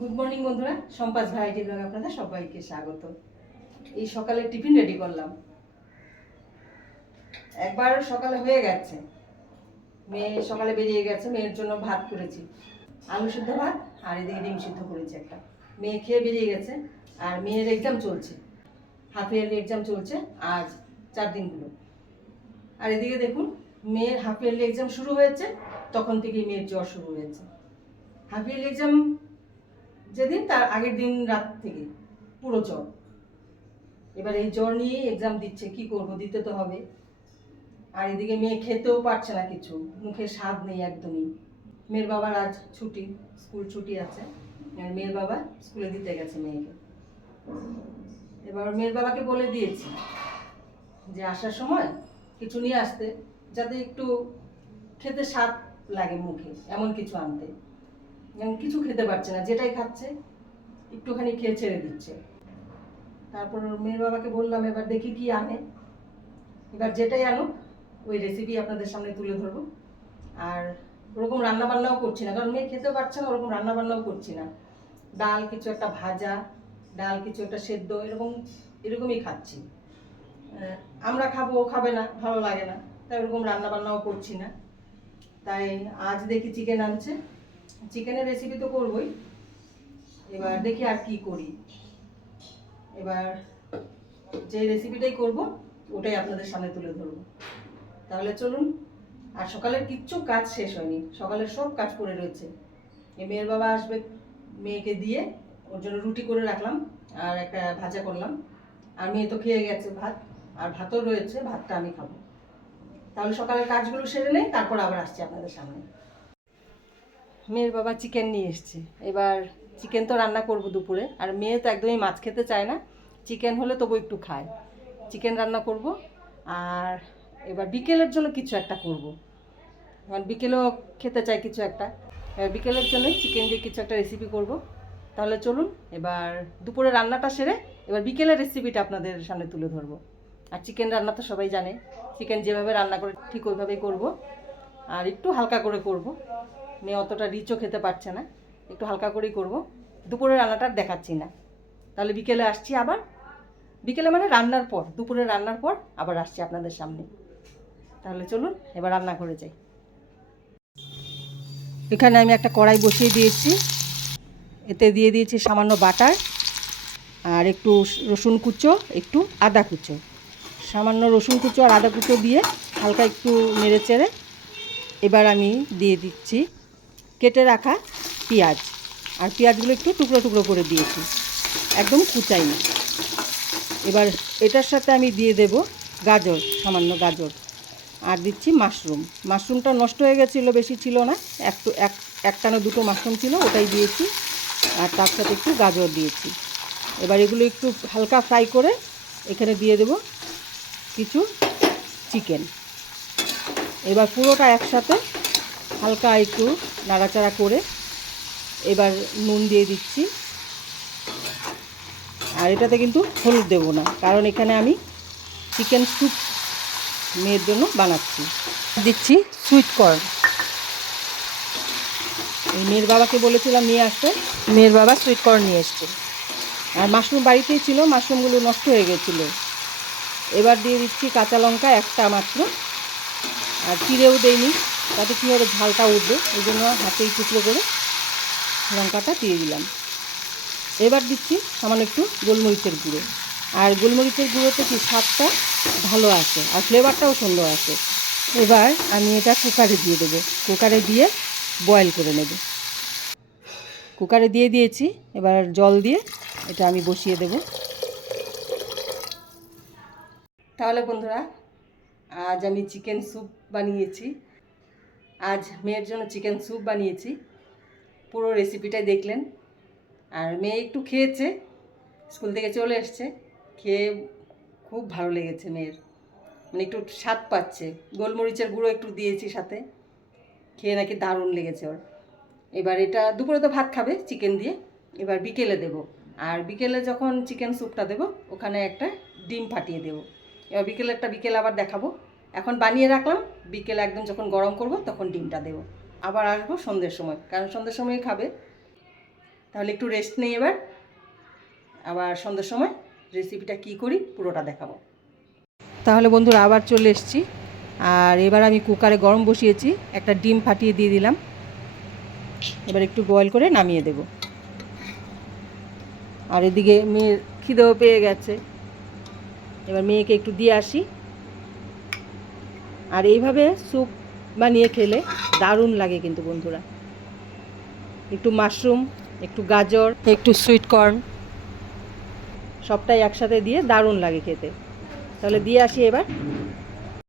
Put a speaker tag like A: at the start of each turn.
A: Good morning বন্ধুরা। সম্পাস variety blog আপনাদের সবাইকে স্বাগত। এই সকালে টিফিন রেডি করলাম। একবার সকালে হয়ে গেছে। মেয়ে সকালে বেরিয়ে গেছে, মেয়ের জন্য ভাত করেছি। আলু সিদ্ধ ভাত, আর এদিকে ডিম সিদ্ধ করেছি একটা। মেয়ে খেয়ে বেরিয়ে গেছে, আর মেয়ের এক্সাম চলছে। হাফ ইয়ারলি এক্সাম চলছে আজ, চার দিনগুলো। আর এদিকে দেখুন, মেয়ের হাফ ইয়ারলি এক্সাম শুরু হয়েছে, তখন থেকেই মেয়ের জ্বর শুরু হয়েছে। হাফ ইয়ারলি এক্সাম যেদিন তার আগের দিন রাত থেকে পুরো জ্বর। এবার এই জ্বর নিয়েই এক্সাম দিচ্ছে, কি করব, দিতে তো হবে। আর এদিকে মেয়ে খেতেও পারছে না কিছু, মুখে স্বাদ নেই একদমই। মেয়ের বাবার আজ ছুটি, স্কুল ছুটি আছে, আর মেয়ের বাবা স্কুলে দিতে গেছে মেয়েকে। এবার মেয়ের বাবাকে বলে দিয়েছি যে আসার সময় কিছু নিয়ে আসতে, যাতে একটু খেতে স্বাদ লাগে মুখে, এমন কিছু আনতে। যেমন কিছু খেতে পারছে না, যেটাই খাচ্ছে, একটুখানি খেয়ে ছেড়ে দিচ্ছে। তারপর মেয়ের বাবাকে বললাম, এবার দেখি কি আনে। এবার যেটাই আনুক, ওই রেসিপি আপনাদের সামনে তুলে ধরবো। আর ওরকম রান্নাবান্নাও করছি না, কারণ মেয়ে খেতে পারছে না, ওরকম রান্নাবান্নাও করছি না। ডাল কিছু একটা ভাজা, ডাল কিছু একটা সেদ্ধ, এরকম, এরকমই খাচ্ছি। আমরা খাব, ও খাবে না, ভালো লাগে না, তাই ওরকম রান্না বান্নাও করছি না। তাই আজ দেখি চিকেন আনছে। চিকেনের রেসিপি তো করবই। এবার দেখি আর কি করি। এবার যে রেসিপিটাই করব, ওটাই আপনাদের সামনে তুলে ধরবো। তাহলে চলুন, আর সকালের কিচ্ছু কাজ শেষ হয়নি। সকালের সব কাজ পড়ে রয়েছে। এ মেয়ের বাবা আসবে মেয়েকে দিয়ে, ওর জন্য রুটি করে রাখলাম, আর একটা ভাজা করলাম। আর মেয়ে তো খেয়ে গেছে ভাত, আর ভাতও রয়েছে, ভাতটা আমি খাব। তাহলে সকালের কাজগুলো সেরে নেই, তারপর আবার আসছি আপনাদের সামনে। মেয়ের বাবা চিকেন নিয়ে এসছে। এবার চিকেন তো রান্না করব দুপুরে। আর মেয়ে তো একদমই মাছ খেতে চায় না। চিকেন হলে তবু একটু খায়। চিকেন রান্না করব। আর এবার বিকেলের জন্য কিছু একটা করব। কারণ বিকেলেও খেতে চায় কিছু একটা। এবার বিকেলের জন্য চিকেন দিয়ে কিছু একটা রেসিপি করব। তাহলে চলুন, এবার দুপুরে রান্নাটা সেরে এবার বিকেলের রেসিপিটা আপনাদের সামনে তুলে ধরবো। আর চিকেন রান্না তো সবাই জানে। চিকেন যেভাবে রান্না করে ঠিক ওইভাবেই করব। আর একটু হালকা করে করব। মেয়ে অতটা রিচও খেতে পারছে না। একটু হালকা করেই করব। দুপুরে রান্নাটা দেখাচ্ছি না। তাহলে বিকেলে আসছি আবার। বিকেলে মানে রান্নার পর, দুপুরে রান্নার পর আবার আসছি আপনাদের সামনে। তাহলে চলুন, এবার রান্না করে যাই। এখানে আমি একটা কড়াই বসিয়ে দিয়েছি। এতে দিয়ে দিয়েছি সামান্য বাটার আর একটু রসুন কুচো, একটু আদা কুচো। সামান্য রসুন কুচো আর আদা কুচো দিয়ে হালকা একটু নেড়ে চেড়ে এবার আমি দিয়ে দিচ্ছি কেটে রাখা পেঁয়াজ। আর পেঁয়াজগুলো একটু টুকরো টুকরো করে দিয়েছি। একদম কুচাই না। এবার এটার সাথে আমি দিয়ে দেব গাজর, সামান্য গাজর। আর দিচ্ছি মাশরুম। মাশরুমটা নষ্ট হয়ে গেছিল, বেশি ছিল না। একটু এক একটা না দুটো মাশরুম ছিল, ওটাই দিয়েছি। আর তার সাথে একটু গাজর দিয়েছি। এবার এগুলো একটু হালকা ফ্রাই করে এখানে দিয়ে দেব কিছু চিকেন। এবার পুরোটা একসাথে হালকা একটু নাড়াচাড়া করে এবার নুন দিয়ে দিচ্ছি। আর এটাতে কিন্তু হলুদ দেবো না, কারণ এখানে আমি চিকেন স্যুপ মেয়ের জন্য বানাচ্ছি। দিচ্ছি সুইট কর্ন। এই মেয়ের বাবাকে বলেছিলাম নিয়ে আসতে, মেয়ের বাবা সুইট কর্ন নিয়ে এসছে। আর মাশরুম বাড়িতেই ছিল, মাশরুমগুলো নষ্ট হয়ে গেছিল। এবার দিয়ে দিচ্ছি কাঁচা লঙ্কা একটা মাত্র, আর চিড়েও দেয়নি তাতে কী হবে? ঝালটা উঠবে। এই জন্য হাতেই টুকরো করে লঙ্কাটা দিয়ে দিলাম। এবার দিচ্ছি সামান্য একটু গোলমরিচের গুঁড়ো। আর গোলমরিচের গুঁড়োতে কি স্বাদটা ভালো আছে? আর ফ্লেভারটাও সুন্দর আছে। এবার আমি এটা কুকারে দিয়ে দেবো। কুকারে দিয়ে বয়েল করে নেব। কুকারে দিয়ে দিয়েছি। এবার জল দিয়ে এটা আমি বসিয়ে দেব। তাহলে বন্ধুরা, আজ আমি চিকেন স্যুপ বানিয়েছি। আজ মেয়ের জন্য চিকেন স্যুপ বানিয়েছি। পুরো রেসিপিটাই দেখলেন। আর মেয়ে একটু খেয়েছে, স্কুল থেকে চলে এসছে। খেয়ে খুব ভালো লেগেছে মেয়ের। মানে একটু স্বাদ পাচ্ছে। গোলমরিচের গুঁড়ো একটু দিয়েছি সাথে। খেয়ে নাকি দারুণ লেগেছে ওর। এবার এটা দুপুরে তো ভাত খাবে চিকেন দিয়ে। এবার বিকেলে দেব। আর বিকেলে যখন চিকেন স্যুপটা দেবো, ওখানে একটা ডিম ফাটিয়ে দেবো। এবার বিকেলেরটা বিকেলে আবার দেখাবো। এখন বানিয়ে রাখলাম, বিকেলে একদম যখন গরম করব তখন ডিমটা দেবো। আবার আসব সন্ধ্যের সময়, কারণ সন্ধ্যের সময় খাবে। তাহলে একটু রেস্ট নেই এবার। আবার সন্ধ্যের সময় রেসিপিটা কি করি পুরোটা দেখাবো। তাহলে বন্ধুরা আবার চলে এসেছি। আর এবার আমি কুকারে গরম বসিয়েছি, একটা ডিম ফাটিয়ে দিয়ে দিলাম। এবার একটু বয়েল করে নামিয়ে দেব। আর এদিকে মেয়ের খিদেও পেয়ে গেছে। এবার মেয়েকে একটু দিয়ে আসি। আর এইভাবে স্যুপ বানিয়ে খেলে দারুণ লাগে কিন্তু বন্ধুরা। একটু মাশরুম, একটু গাজর, একটু সুইটকর্ন সবটাই একসাথে দিয়ে দারুণ লাগে খেতে। তাহলে দিয়ে আসি এবার।